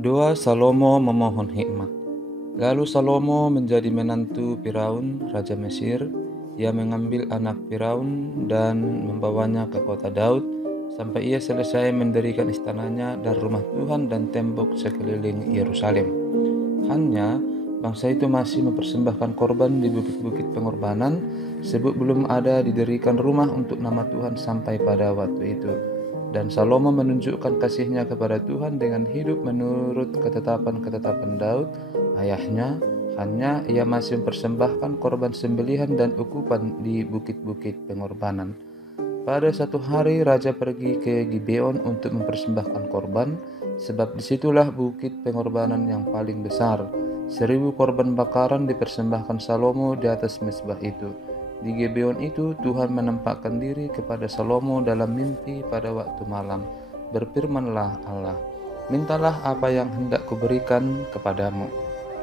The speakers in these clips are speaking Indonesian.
Doa Salomo memohon hikmat. Lalu Salomo menjadi menantu Firaun, raja Mesir. Ia mengambil anak Firaun dan membawanya ke kota Daud, sampai ia selesai mendirikan istananya dan rumah Tuhan dan tembok sekeliling Yerusalem. Hanya bangsa itu masih mempersembahkan korban di bukit-bukit pengorbanan, sebab belum ada didirikan rumah untuk nama Tuhan sampai pada waktu itu. Dan Salomo menunjukkan kasihnya kepada Tuhan dengan hidup menurut ketetapan-ketetapan Daud, ayahnya. Hanya ia masih mempersembahkan korban sembelihan dan ukupan di bukit-bukit pengorbanan. Pada satu hari raja pergi ke Gibeon untuk mempersembahkan korban, sebab disitulah bukit pengorbanan yang paling besar. 1.000 korban bakaran dipersembahkan Salomo di atas mezbah itu. Di Gibeon itu Tuhan menampakkan diri kepada Salomo dalam mimpi pada waktu malam. Berfirmanlah Allah, "Mintalah apa yang hendak kuberikan kepadamu."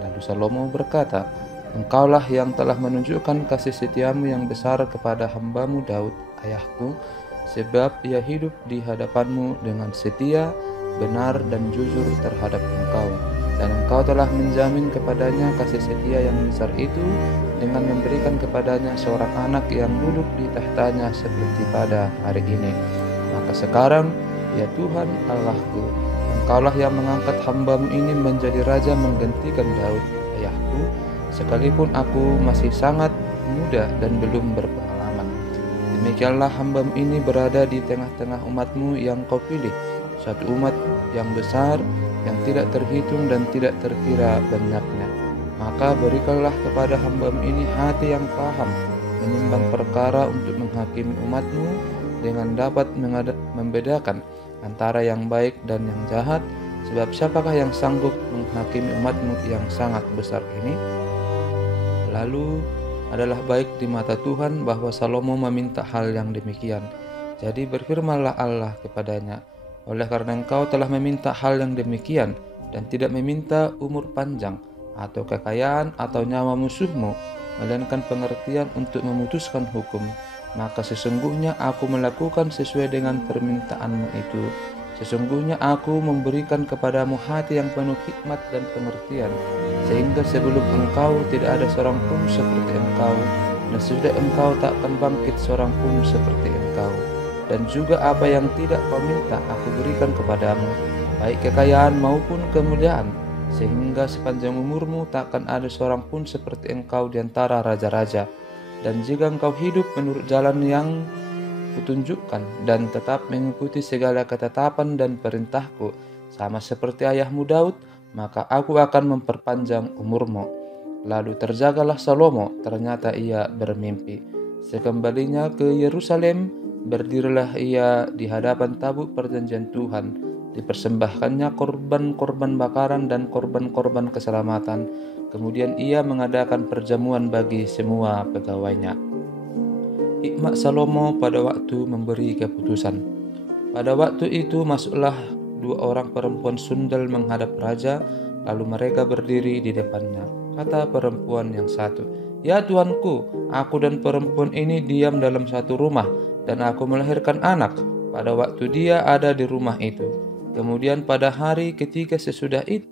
Lalu Salomo berkata, "Engkaulah yang telah menunjukkan kasih setiamu yang besar kepada hambamu Daud, ayahku, sebab ia hidup di hadapanmu dengan setia, benar dan jujur terhadap engkau. Dan engkau telah menjamin kepadanya kasih setia yang besar itu dengan memberikan kepadanya seorang anak yang duduk di tahtanya seperti pada hari ini. Maka sekarang, ya Tuhan Allahku, engkaulah yang mengangkat hambamu ini menjadi raja menggantikan Daud, ayahku, sekalipun aku masih sangat muda dan belum berpengalaman. Demikianlah hambamu ini berada di tengah-tengah umatmu yang kau pilih, satu umat yang besar, yang tidak terhitung dan tidak terkira banyaknya. Maka berikanlah kepada hambamu ini hati yang paham, menimbang perkara untuk menghakimi umatmu dengan dapat membedakan antara yang baik dan yang jahat, sebab siapakah yang sanggup menghakimi umatmu yang sangat besar ini?" Lalu adalah baik di mata Tuhan bahwa Salomo meminta hal yang demikian. Jadi berfirmanlah Allah kepadanya, "Oleh karena engkau telah meminta hal yang demikian dan tidak meminta umur panjang atau kekayaan atau nyawa musuhmu, melainkan pengertian untuk memutuskan hukum, maka sesungguhnya aku melakukan sesuai dengan permintaanmu itu. Sesungguhnya aku memberikan kepadamu hati yang penuh hikmat dan pengertian, sehingga sebelum engkau tidak ada seorang pun seperti engkau, dan sesudah engkau takkan bangkit seorang pun seperti engkau. Dan juga apa yang tidak kau minta aku berikan kepadamu, baik kekayaan maupun kemuliaan, sehingga sepanjang umurmu takkan ada seorang pun seperti engkau di antara raja-raja. Dan jika engkau hidup menurut jalan yang kutunjukkan dan tetap mengikuti segala ketetapan dan perintahku, sama seperti ayahmu Daud, maka aku akan memperpanjang umurmu." Lalu terjagalah Salomo, ternyata ia bermimpi. Sekembalinya ke Yerusalem, berdirilah ia di hadapan tabut perjanjian Tuhan. Dipersembahkannya korban-korban bakaran dan korban-korban keselamatan. Kemudian ia mengadakan perjamuan bagi semua pegawainya. Hikmat Salomo pada waktu memberi keputusan. Pada waktu itu masuklah 2 orang perempuan sundal menghadap raja, lalu mereka berdiri di depannya. Kata perempuan yang satu, "Ya Tuanku, aku dan perempuan ini diam dalam satu rumah, dan aku melahirkan anak pada waktu dia ada di rumah itu. Kemudian pada hari ketiga sesudah itu,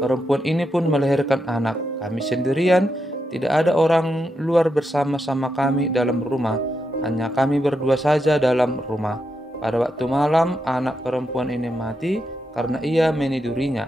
perempuan ini pun melahirkan anak. Kami sendirian, tidak ada orang luar bersama-sama kami dalam rumah, hanya kami berdua saja dalam rumah. Pada waktu malam, anak perempuan ini mati karena ia menidurinya.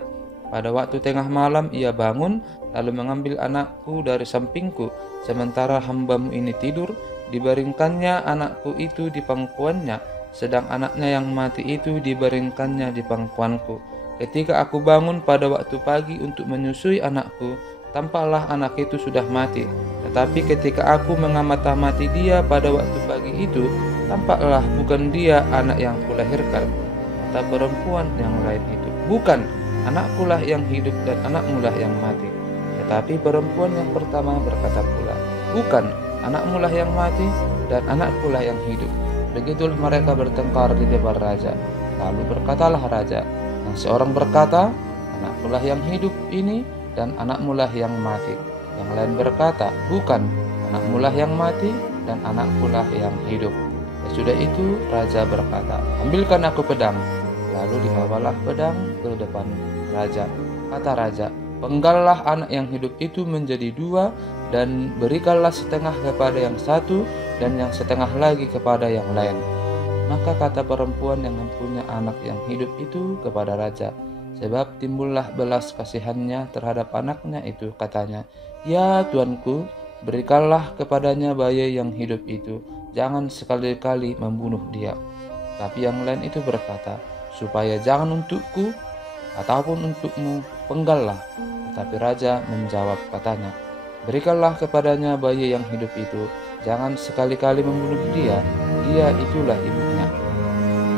Pada waktu tengah malam ia bangun, lalu mengambil anakku dari sampingku, sementara hambamu ini tidur. Dibaringkannya anakku itu di pangkuannya, sedang anaknya yang mati itu dibaringkannya di pangkuanku. Ketika aku bangun pada waktu pagi untuk menyusui anakku, tampaklah anak itu sudah mati. Tetapi ketika aku mengamati dia pada waktu pagi itu, tampaklah bukan dia anak yang kulahirkan." Kata perempuan yang lain itu, "Bukan, anakkulah yang hidup dan anakmulah yang mati." Tetapi perempuan yang pertama berkata pula, "Bukan, anakmulah yang mati dan anakkulah yang hidup." Begitulah mereka bertengkar di depan raja. Lalu berkatalah raja, yang seorang berkata, "Anakkulah yang hidup ini dan anakmulah yang mati." Yang lain berkata, "Bukan, anakmulah yang mati dan anakkulah yang hidup." Sesudah itu raja berkata, "Ambilkan aku pedang." Lalu dibawalah pedang ke depan raja. Kata raja, "Penggallah anak yang hidup itu menjadi dua, dan berikanlah setengah kepada yang satu, dan yang setengah lagi kepada yang lain." Maka kata perempuan yang mempunyai anak yang hidup itu kepada raja, sebab timbullah belas kasihannya terhadap anaknya itu, katanya, "Ya tuanku, berikanlah kepadanya bayi yang hidup itu, jangan sekali-kali membunuh dia." Tapi yang lain itu berkata, "Supaya jangan untukku ataupun untukmu, penggallah." Tetapi raja menjawab, katanya, "Berikanlah kepadanya bayi yang hidup itu, jangan sekali-kali membunuh dia, dia itulah ibunya."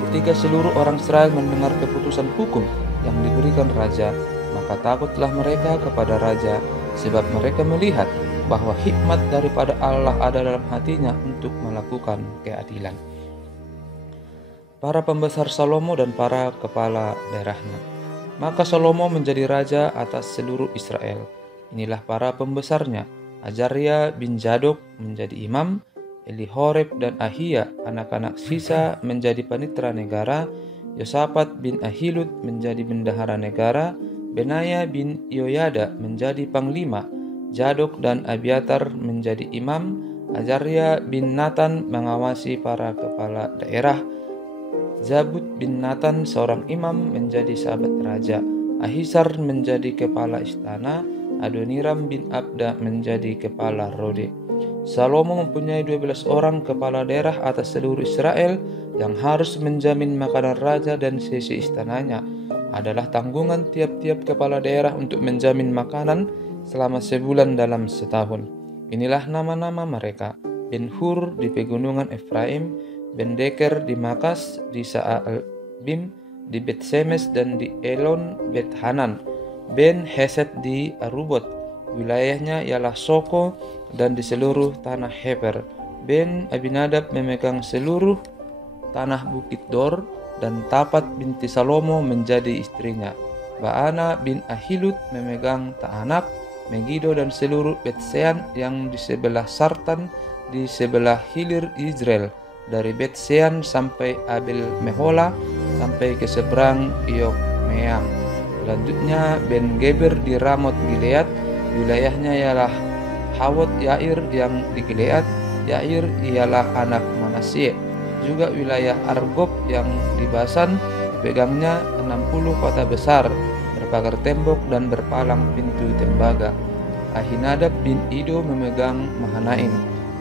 Ketika seluruh orang Israel mendengar keputusan hukum yang diberikan raja, maka takutlah mereka kepada raja, sebab mereka melihat bahwa hikmat daripada Allah ada dalam hatinya untuk melakukan keadilan. Para pembesar Salomo dan para kepala daerahnya. Maka Salomo menjadi raja atas seluruh Israel. Inilah para pembesarnya: Azaria bin Zadok menjadi imam, Elihoreb dan Ahia anak-anak sisa menjadi panitera negara, Yosafat bin Ahilud menjadi bendahara negara, Benaya bin Yoyada menjadi panglima, Zadok dan Abiatar menjadi imam, Azaria bin Natan mengawasi para kepala daerah, Zabud bin Natan seorang imam menjadi sahabat raja, Ahisar menjadi kepala istana, Adoniram bin Abda menjadi kepala rode. Salomo mempunyai 12 orang kepala daerah atas seluruh Israel yang harus menjamin makanan raja dan sisi istananya. Adalah tanggungan tiap-tiap kepala daerah untuk menjamin makanan selama sebulan dalam setahun. Inilah nama-nama mereka: Ben-Hur di pegunungan Efraim, Ben-Deker di Makas, di Sa'albim, di Bet-Semes dan di Elon Bet-Hanan, Ben-Hesed di Arubot, wilayahnya ialah Soko, dan di seluruh tanah Heber. Ben-Abinadab memegang seluruh tanah Bukit Dor, dan Tapat binti Salomo menjadi istrinya. Baana bin Ahilud memegang Ta'anak, Megido dan seluruh Bet-Sean yang di sebelah Sartan, di sebelah hilir Israel, dari Bet-Sean sampai Abel Mehola, sampai ke seberang Yokmeam. Selanjutnya Ben-Geber di Ramot Gilead, wilayahnya ialah Hawot Yair yang di Gilead. Yair ialah anak Manasye. Juga wilayah Argob yang di Basan, dipegangnya 60 kota besar, berpagar tembok dan berpalang pintu tembaga. Ahinadab bin Ido memegang Mahanaim.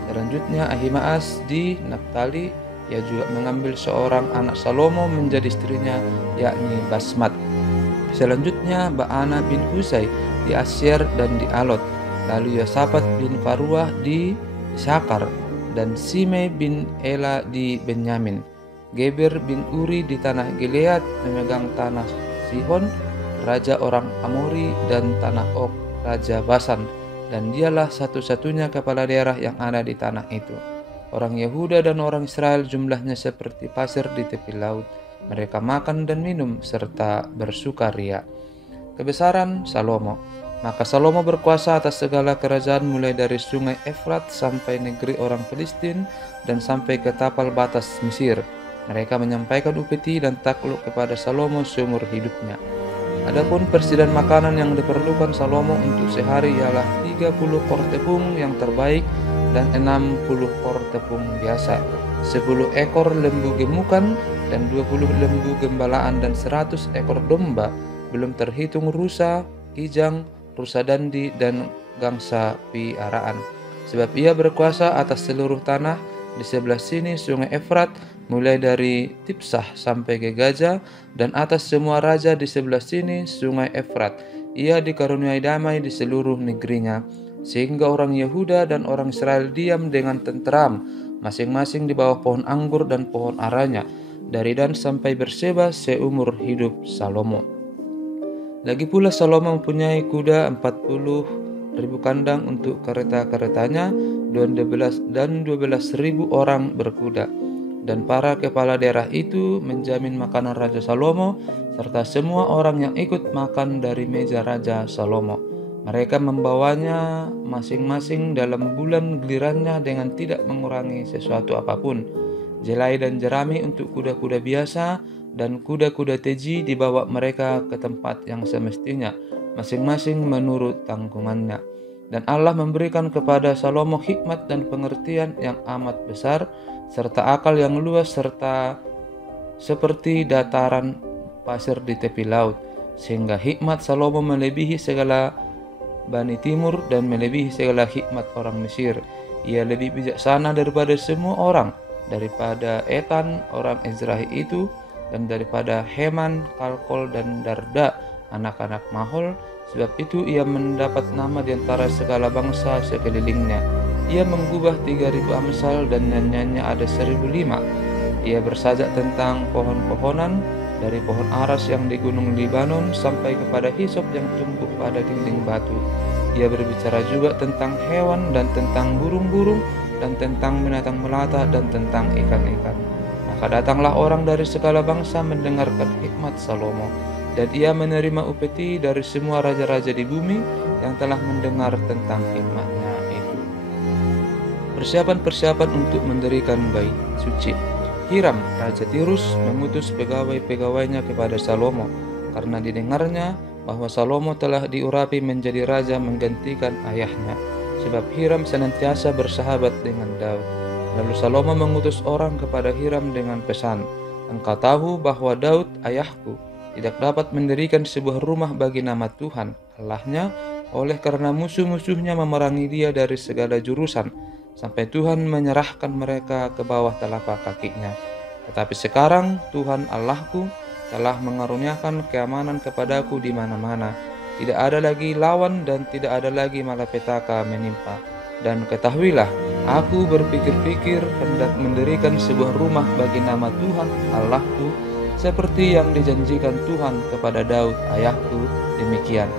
Selanjutnya Ahimaas di Naftali, ia juga mengambil seorang anak Salomo menjadi istrinya, yakni Basmat. Selanjutnya Baana bin Husai di Asyer dan di Alot. Lalu Yosafat bin Faruah di Syakar, dan Simei bin Ela di Benyamin. Geber bin Uri di tanah Gilead memegang tanah Sihon, raja orang Amori, dan tanah Ok, raja Basan, dan dialah satu-satunya kepala daerah yang ada di tanah itu. Orang Yehuda dan orang Israel jumlahnya seperti pasir di tepi laut. Mereka makan dan minum serta bersukaria. Kebesaran Salomo. Maka Salomo berkuasa atas segala kerajaan mulai dari sungai Efrat sampai negeri orang Filistin dan sampai ke tapal batas Mesir. Mereka menyampaikan upeti dan takluk kepada Salomo seumur hidupnya. Adapun persediaan makanan yang diperlukan Salomo untuk sehari ialah 30 kor tepung yang terbaik dan 60 kor tepung biasa, 10 ekor lembu gemukan dan 20 lembu gembalaan dan 100 ekor domba, belum terhitung rusa, kijang, rusa dandi dan gangsa piaraan. Sebab ia berkuasa atas seluruh tanah di sebelah sini sungai Efrat, mulai dari Tipsah sampai ke Gaza, dan atas semua raja di sebelah sini sungai Efrat. Ia dikaruniai damai di seluruh negerinya, sehingga orang Yehuda dan orang Israel diam dengan tenteram, masing-masing di bawah pohon anggur dan pohon aranya, dari Dan sampai Berseba seumur hidup Salomo. Lagi pula Salomo mempunyai kuda 40.000 kandang untuk kereta-keretanya, dan 12.000 orang berkuda. Dan para kepala daerah itu menjamin makanan Raja Salomo, serta semua orang yang ikut makan dari meja Raja Salomo. Mereka membawanya masing-masing dalam bulan gilirannya dengan tidak mengurangi sesuatu apapun. Jelai dan jerami untuk kuda-kuda biasa, dan kuda-kuda teji dibawa mereka ke tempat yang semestinya, masing-masing menurut tanggungannya. Dan Allah memberikan kepada Salomo hikmat dan pengertian yang amat besar, serta akal yang luas, serta seperti dataran pasir di tepi laut, sehingga hikmat Salomo melebihi segala Bani Timur dan melebihi segala hikmat orang Mesir. Ia lebih bijaksana daripada semua orang, daripada Etan orang Ezrahi itu, dan daripada Heman, Kalkol, dan Darda, anak-anak Mahol. Sebab itu ia mendapat nama di antara segala bangsa sekelilingnya. Ia mengubah 3.000 amsal dan nyanyiannya ada 1.005. Ia bersajak tentang pohon-pohonan, dari pohon aras yang di gunung Libanon sampai kepada hisop yang tumbuh pada dinding batu. Ia berbicara juga tentang hewan dan tentang burung-burung dan tentang binatang melata dan tentang ikan-ikan. Maka datanglah orang dari segala bangsa mendengarkan hikmat Salomo, dan ia menerima upeti dari semua raja-raja di bumi yang telah mendengar tentang hikmatnya itu. Persiapan-persiapan untuk mendirikan bait suci. Hiram, Raja Tirus, mengutus pegawai-pegawainya kepada Salomo, karena didengarnya bahwa Salomo telah diurapi menjadi raja menggantikan ayahnya, sebab Hiram senantiasa bersahabat dengan Daud. Lalu Salomo mengutus orang kepada Hiram dengan pesan, "Engkau tahu bahwa Daud, ayahku, tidak dapat mendirikan sebuah rumah bagi nama Tuhan, Allahnya, oleh karena musuh-musuhnya memerangi dia dari segala jurusan, sampai Tuhan menyerahkan mereka ke bawah telapak kakinya. Tetapi sekarang Tuhan Allahku telah mengaruniakan keamanan kepadaku di mana-mana. Tidak ada lagi lawan dan tidak ada lagi malapetaka menimpa. Dan ketahuilah, aku berpikir-pikir hendak mendirikan sebuah rumah bagi nama Tuhan Allahku, seperti yang dijanjikan Tuhan kepada Daud ayahku, demikian.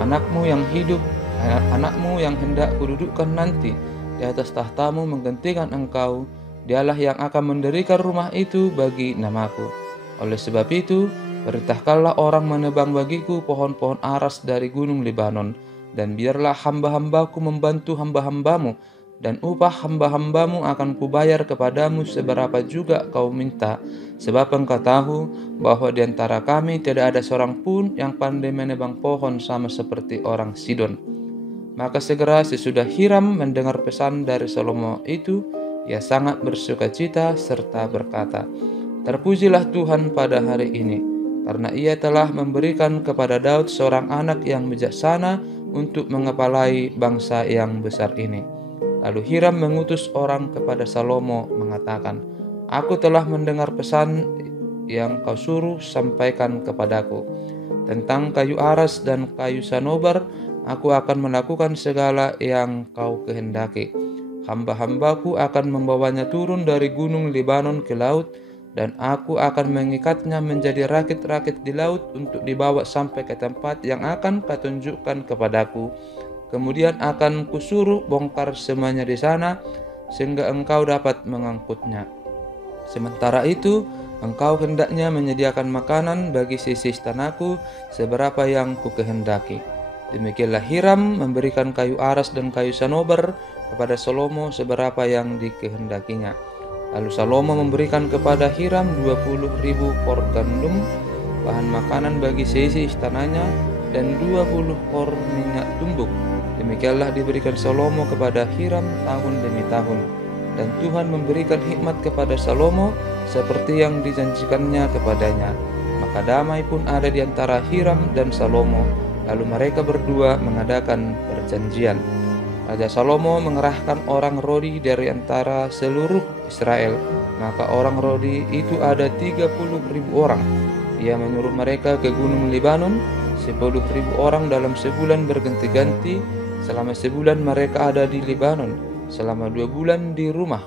Anakmu yang hidup, anakmu yang hendak kududukkan nanti di atas tahtamu menggantikan engkau, dialah yang akan mendirikan rumah itu bagi namaku. Oleh sebab itu, perintahkanlah orang menebang bagiku pohon-pohon aras dari gunung Libanon, dan biarlah hamba-hambaku membantu hamba-hambamu, dan upah hamba-hambamu akan kubayar kepadamu seberapa juga kau minta, sebab engkau tahu bahwa di antara kami tidak ada seorang pun yang pandai menebang pohon sama seperti orang Sidon." Maka segera sesudah Hiram mendengar pesan dari Salomo itu, ia sangat bersukacita serta berkata, "Terpujilah Tuhan pada hari ini, karena ia telah memberikan kepada Daud seorang anak yang bijaksana untuk mengepalai bangsa yang besar ini." Lalu Hiram mengutus orang kepada Salomo mengatakan, "Aku telah mendengar pesan yang kau suruh sampaikan kepadaku. Tentang kayu aras dan kayu sanobar, aku akan melakukan segala yang kau kehendaki. Hamba-hambaku akan membawanya turun dari gunung Libanon ke laut, dan aku akan mengikatnya menjadi rakit-rakit di laut untuk dibawa sampai ke tempat yang akan kau tunjukkan kepadaku. Kemudian akan kusuruh bongkar semuanya di sana, sehingga engkau dapat mengangkutnya. Sementara itu, engkau hendaknya menyediakan makanan bagi sisi istanaku seberapa yang ku kehendaki." Demikianlah Hiram memberikan kayu aras dan kayu sanobar kepada Salomo seberapa yang dikehendakinya. Lalu Salomo memberikan kepada Hiram 20.000 kor gandum, bahan makanan bagi seisi istananya, dan 20 kor minyak tumbuk. Demikianlah diberikan Salomo kepada Hiram tahun demi tahun. Dan Tuhan memberikan hikmat kepada Salomo seperti yang dijanjikannya kepadanya. Maka damai pun ada di antara Hiram dan Salomo. Lalu mereka berdua mengadakan perjanjian. Raja Salomo mengerahkan orang Rodi dari antara seluruh Israel. Maka orang Rodi itu ada 30.000 orang. Ia menyuruh mereka ke gunung Libanon, 10.000 orang dalam sebulan berganti-ganti. Selama sebulan mereka ada di Libanon, selama 2 bulan di rumah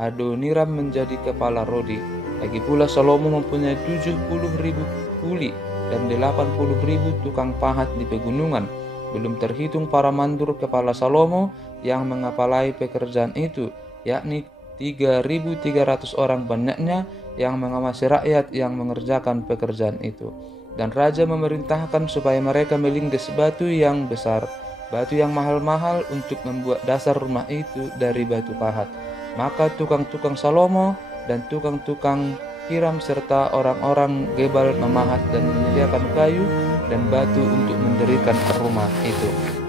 Adoniram menjadi kepala Rodi. Lagi pula Salomo mempunyai 70.000 kuli dan 80.000 tukang pahat di pegunungan, belum terhitung para mandur kepala Salomo yang mengepalai pekerjaan itu, yakni 3.300 orang banyaknya yang mengawasi rakyat yang mengerjakan pekerjaan itu. Dan raja memerintahkan supaya mereka melingkes batu yang besar, batu yang mahal-mahal untuk membuat dasar rumah itu dari batu pahat. Maka tukang-tukang Salomo dan tukang-tukang Hiram serta orang-orang Gebal memahat dan menyediakan kayu dan batu untuk mendirikan rumah itu.